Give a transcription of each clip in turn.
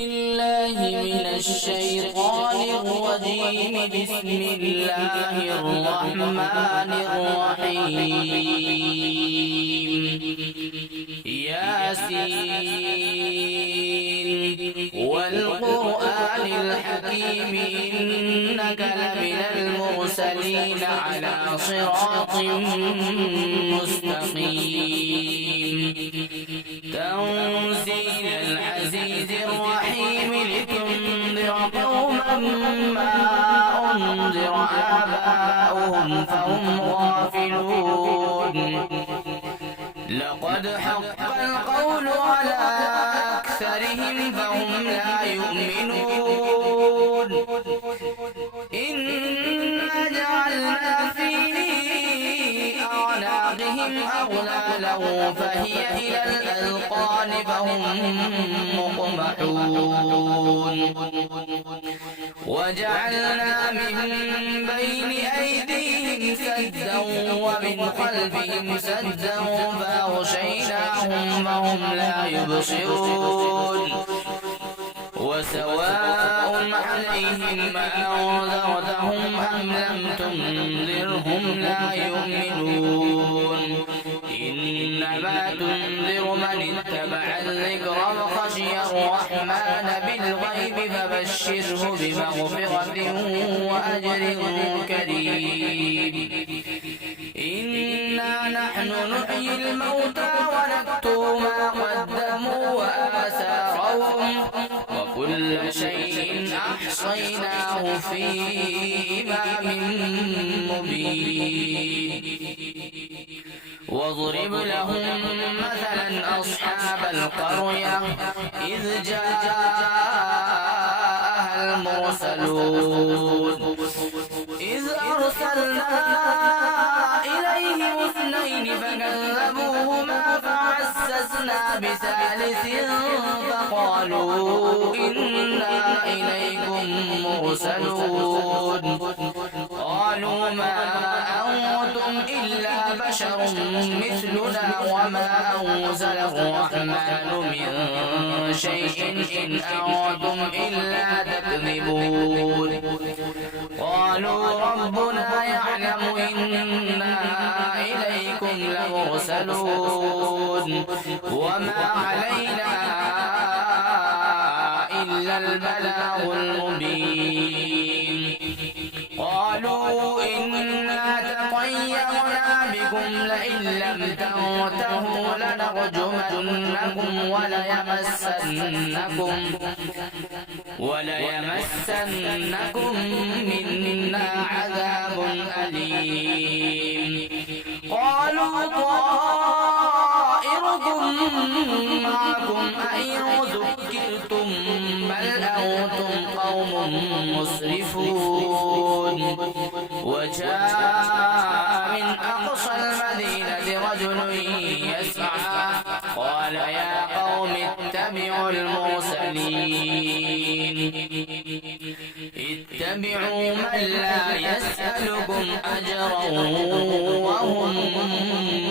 الله من الشيطان الرجيم. بسم الله الرحمن الرحيم. ياسين والقرآن الحكيم إنك لمن المرسلين على صراط مستقيم. تنزيل العزيز الرحيم لتنذر قوما ما أنذر آباؤهم فهم غافلون. لقد حق القول على أكثرهم فهم لا يؤمنون. إنا جعلنا في أعناقهم أغلالا فهي إلى الأذقان فهم مقمحون. وجعلنا من بين أيديهم سدا ومن خلفهم سدا فأغشيناهم فهم لا يبصرون. وسواء عليهم أنذرتهم أم لم تنذرهم لا يؤمنون. إنما تنذر من اتبع الذكر وخشي الرحمن بالغيب فبشره بمغفرة وأجر كريم. إنا نحن نحيي الموتى ونكتب ما قدموا وآثارهم وكل شيء أحصيناه في إمام مبين. واضرب لهم مثلا أصحاب القرية إذ جاءها المرسلون إذ أرسلنا إليهم اثنين فكذبوهما فعززنا بثالث فقالوا إنا إليكم مرسلون. قالوا ما أنتم إلا بشر مثلنا وما أنزل الرحمن من شيء إن أنتم إلا تكذبون. قالوا ربنا يعلم إنا إليكم لمرسلون وما علينا إلا البلاغ المبين. قالوا إنا تطيرنا بكم لئن لم تنتهوا لنرجمنكم وليمسنكم منا عذاب أليم. قالوا طائركم معكم أئن ذكرتم بل أنتم قوم مسرفون. وجاء من أقصى المدينة رجل يسعى قال يا قوم اتبعوا المرسلين اتبعوا من لا يسألكم أجرا وهم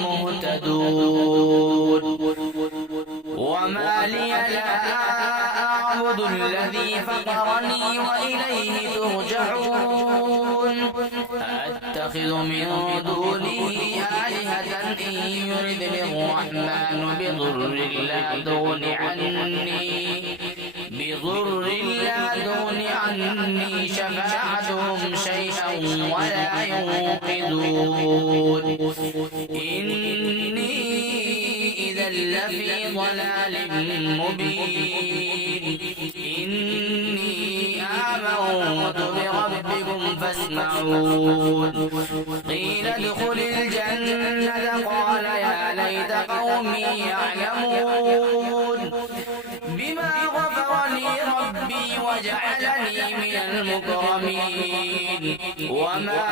مهتدون. وما لي لا أعبد الذي فطرني وإليه ترجعون. أتخذ من دونه آلهة إن يردني الرحمن بضر لا تغن عني شفاعتهم شيئا ولا ينقذون. إني إذا لفي ضلال مبين. إني آمنت بربكم فاسمعون. قيل ادخل الجنة قال يا ليت قومي يعلمون بما غفر لي ربي وجعلني من المكرمين. وما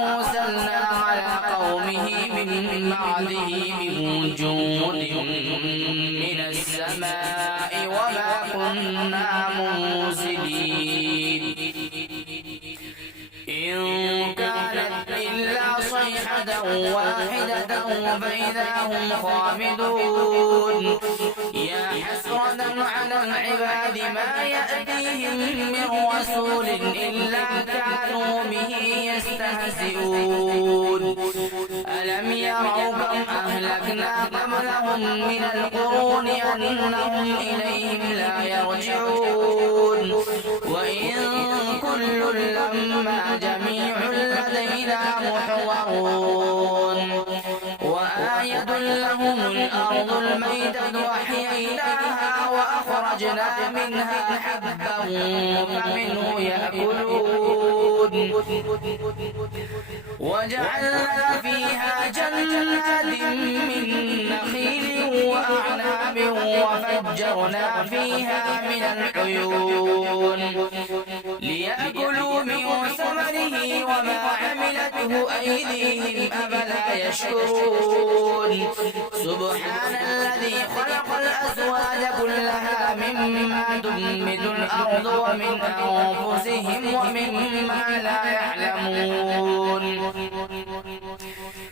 أرسلنا على قومه من بعده من جند من السماء وما كنا منزلين. إن كانت إلا صيحة واحدة فإذا هم خامدون. يا حسرة على العباد ما يأتيهم من رسول إلا كانوا به يستهزئون ألم يروا كم أهلكنا قبلهم من القرون أنهم إليهم لا يرجعون وإن كل لما جميع لدينا محضرون وآية لهم الأرض الميتة وأحييناها وأخرجنا منها حبا فمنه يأكلون وجعلنا فيها جنات من نخيل وأعناب وفجرنا فيها من العيون ليأكلوا من ثمره وما عملته أيديهم أفلا يشكرون سبحان الذي خلق الأزواج كلها مما تنبت الأرض ومن أنفسهم ومما لا يعلمون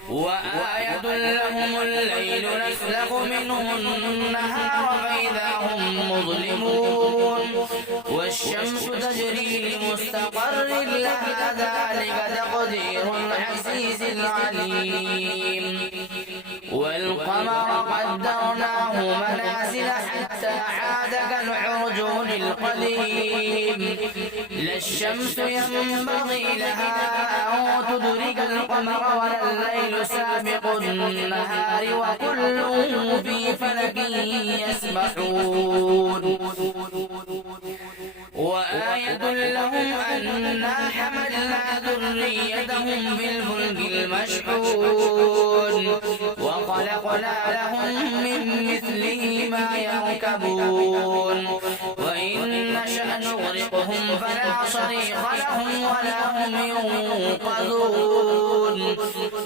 وآية لهم الليل نسلخ منه النهار فإذا هم مظلمون والشمس تجري لمستقر لها ذلك تقدير العزيز العليم والقمر قدرناه منازل حتى عاد كالعرجون القديم لا الشمس ينبغي لها أن تدرك القمر ولا الليل سابق النهار وكل في فلك يسبحون وآية لهم أنا حملنا ذريتهم بالفلك المشحون وخلقنا لهم من مثله ما يركبون وإن نشأ نغرقهم فلا صريخ لهم ولا هم ينقذون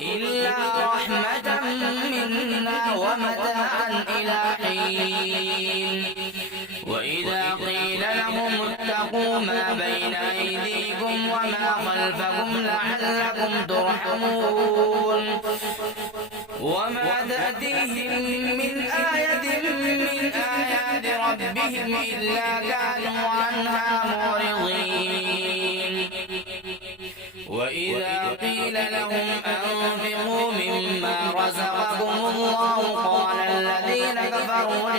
إلا رحمة منا ومتاعا إلى حين وإذا قيل لهم اتقوا ما بين أيديكم وما خلفكم لعلكم ترحمون وما تأتيهم من آية من آيات ربهم إلا كانوا عنها معرضين وإذا قيل لهم أنفقوا مما رزقكم الله قال الذين كفروا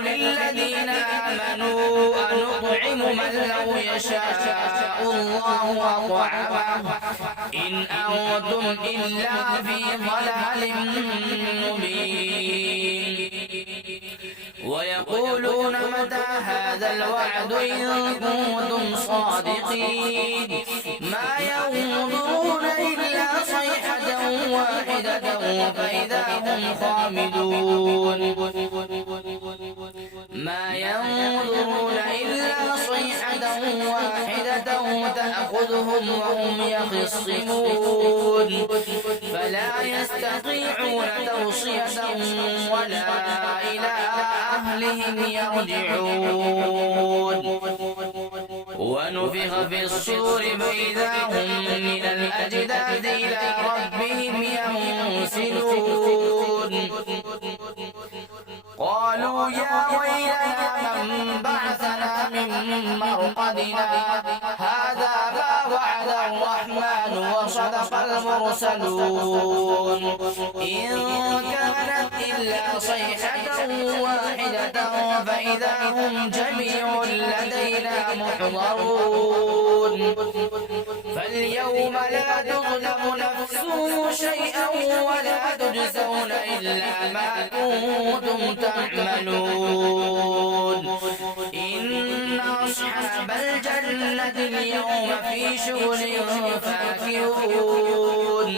للذين آمنوا أنطعم من لو يشاء الله أطعمه إن أنتم إلا في ضلال مبين ويقولون متى هذا الوعد إن كنتم صادقين ما ينظرون إلا صيحة واحدة فإذا هم خامدون ما ينظرون إلا صيحة واحدة تأخذهم وهم يخصمون فلا يستطيعون توصية ولا إلى أهلهم يرجعون ونفخ في الصور فإذا هم من الأجداث إلى ربهم ينسلون قالوا يا ويلنا من بعثنا من مرقدنا هذا ما وعد الرحمن وصدق المرسلون إن كانت إلا صيحة واحدة فإذا هم جميع لدينا محضرون فاليوم لا تظلم نفس شيئا ولا تجزون إلا ما كنتم تعملون إن أصحاب الجنة اليوم في شغل فاكهون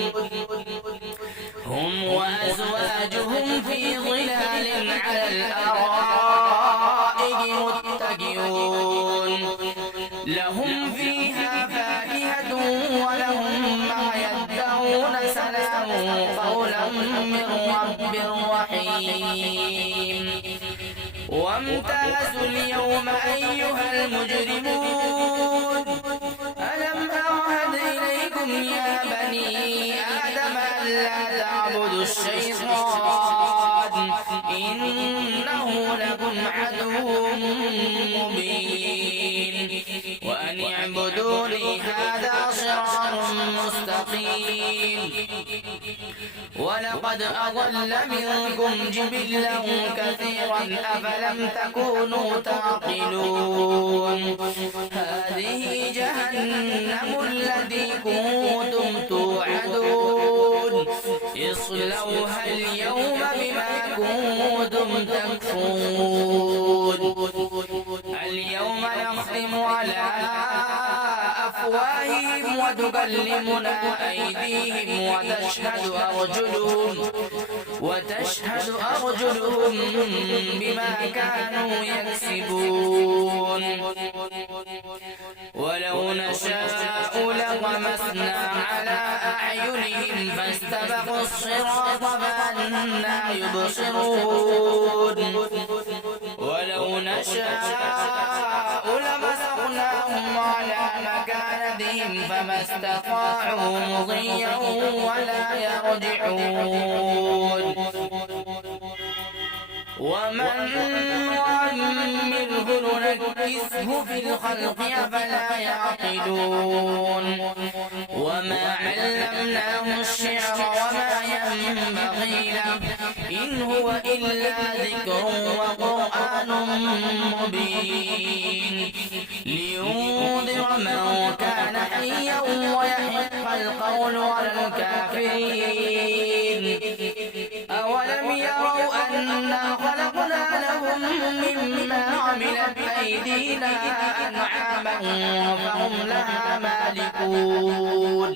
هم وأزواجهم في ظلال على الأرائك متكئون لهم فيها فاكهة ولهم ما يدعون سلام قولا من رب رحيم وامتازوا اليوم أيها المجرمون ألم أعهد إليكم يا بني آدم ألا ألا تعبدوا الشيطان إنه لكم عدو مبين وأن اعبدوني هذا صراط مستقيم ولقد أضل منكم جبلا كثيرا أفلم تكونوا تعقلون هذه جهنم التي كنتم توعدون اصلوها اليوم بما كنتم تكفرون اليوم نختم على أفواههم وتكلمنا أيديهم وتشهد أرجلهم بما كانوا يكسبون ولو نشاء لطمسنا على أعينهم فاستبقوا الصراط فأنى يبصرون ولو نشاء لمسخناهم على مكانتهم فما استطاعوا مضيا ولا يرجعون ومن نعمره ننكسه في الخلق أفلا يعقلون وما علمناه الشعر وما ينبغي له إن هو إلا ذكر وقرآن مبين لينذر من كان حيا ويحق القول على الكافرين أولم يروا أنا خلقنا لهم مما عملت أيدينا أنعاما فهم لها مالكون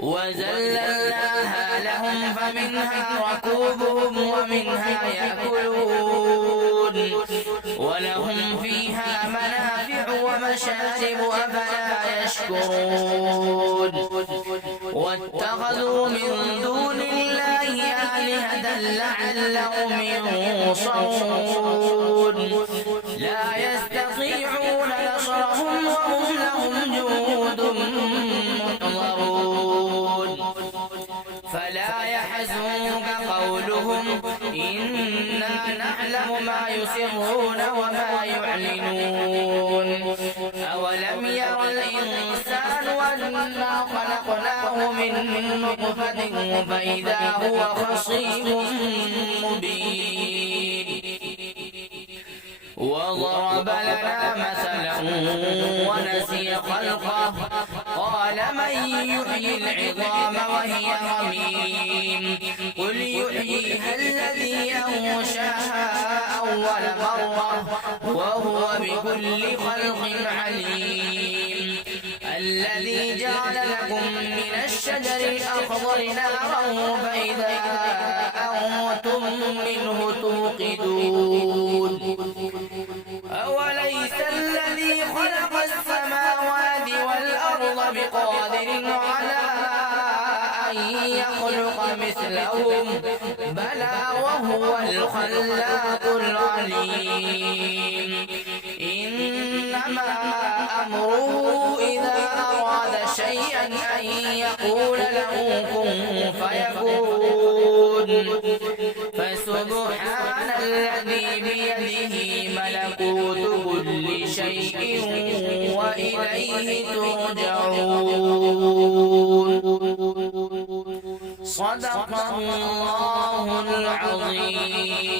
وذللناها لهم فمنها ركوبهم ومنها يأكلون ولهم فيها منافع ومشارب أفلا يشكرون واتخذوا من دون الله آلهة لعلهم ينصرون لا يستطيعون نصرهم وهم لهم جنود محضرون فلا يحزنك قولهم إنا نعلم ما يسرون وما يعلنون أولم ير الإنسان أنا خلقناه من نطفة فإذا هو خصيم مبين وضرب لنا مثلا ونسي خلقه قال من يحيي العظام وهي رميم قل يحييها الذي أنشاها أول مرة وهو بكل خلق عليم الذي جعل لكم من الشجر الأخضر نارا فإذا أنتم منه توقدون أوليس الذي خلق السماوات والأرض بقادر على أن يخلق مثلهم بلى وهو الخلاق العليم إنما أمره إذا أراد شيئا أن يقول له كن فيكون فسبحان الذي بيده ملكوت كل شيء وإليه ترجعون صدق الله العظيم.